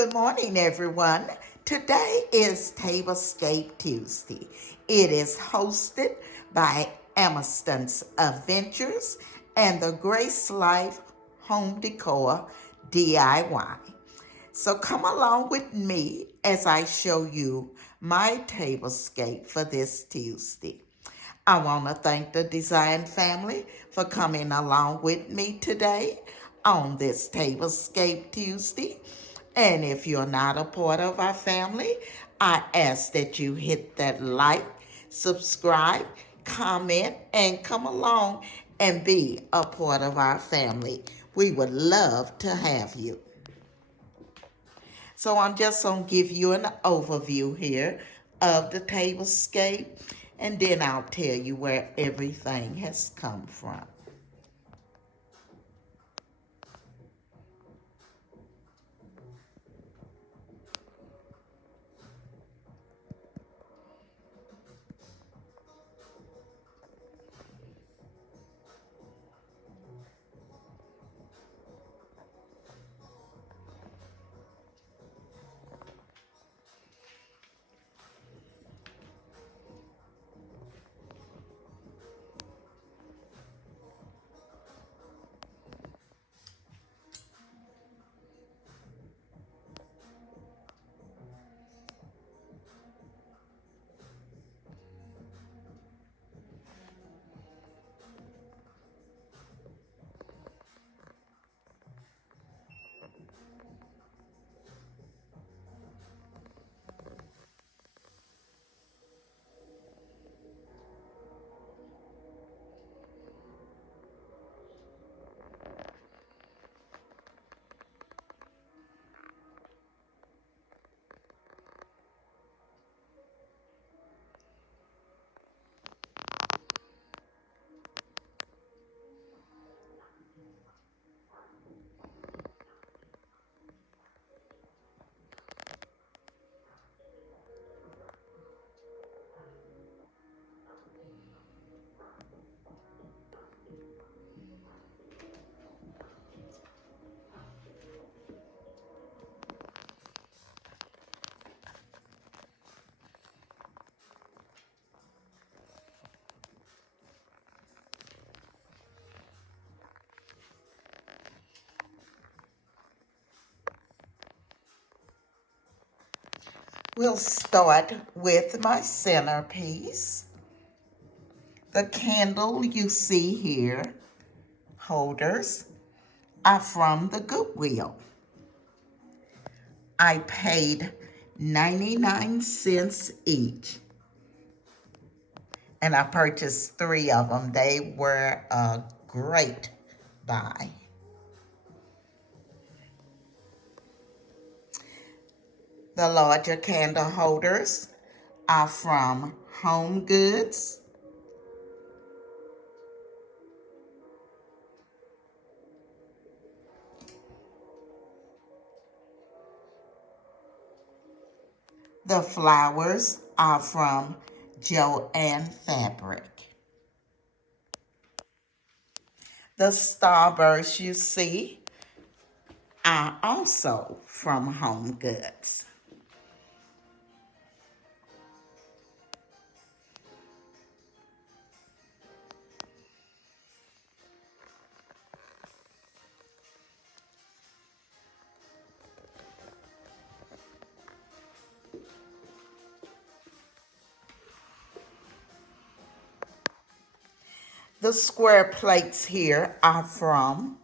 Good morning, everyone. Today is Tablescape Tuesday. It is hosted by Amaston's Adventures and the Grace Life Home Decor DIY. So come along with me as I show you my tablescape for this Tuesday. I want to thank the design family for coming along with me today on this Tablescape Tuesday. And if you're not a part of our family, I ask that you hit that like, subscribe, comment, and come along and be a part of our family. We would love to have you. So I'm just going to give you an overview here of the tablescape, and then I'll tell you where everything has come from. We'll start with my centerpiece. The candle you see here, holders, are from the Goodwill. I paid 99 cents each, and I purchased 3 of them. They were a great buy. The larger candle holders are from Home Goods. The flowers are from Joann Fabric. The starbursts you see are also from Home Goods. The square plates here are from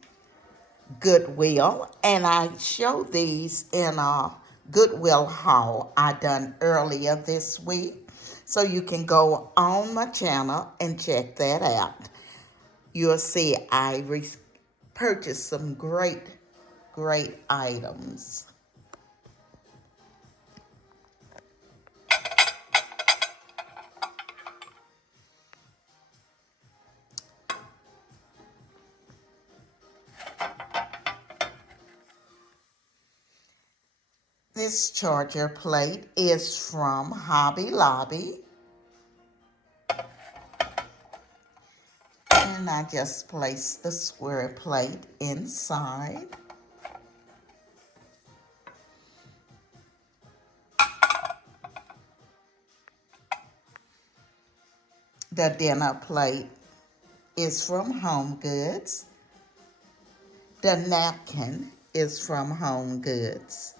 Goodwill, and I show these in a Goodwill haul I done earlier this week. So you can go on my channel and check that out. You'll see I purchased some great items. This charger plate is from Hobby Lobby. And I just placed the square plate inside. The dinner plate is from Home Goods. The napkin is from Home Goods.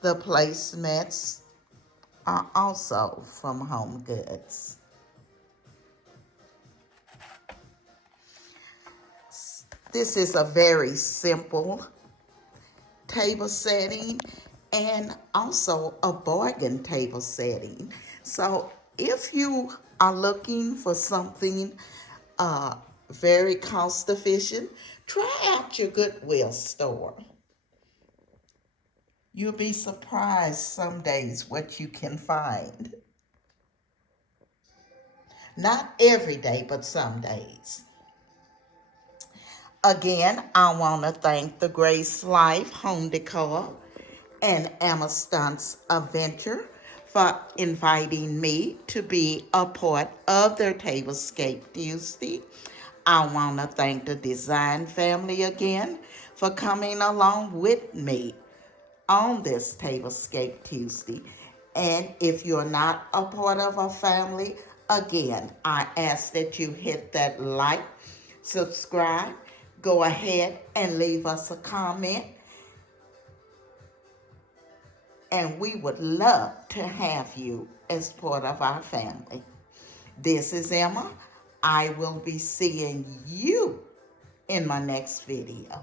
The placemats are also from Home Goods. This is a very simple table setting and also a bargain table setting. So if you are looking for something very cost efficient, try out your Goodwill store. You'll be surprised some days what you can find. Not every day, but some days. Again, I want to thank the Grace Life Home Decor and Emma Stunt's Adventure for inviting me to be a part of their Tablescape Tuesday. I want to thank the design family again for coming along with me on this Tablescape Tuesday. And if you're not a part of a family, again, I ask that you hit that like, subscribe, go ahead and leave us a comment. And we would love to have you as part of our family. This is Emma. I will be seeing you in my next video.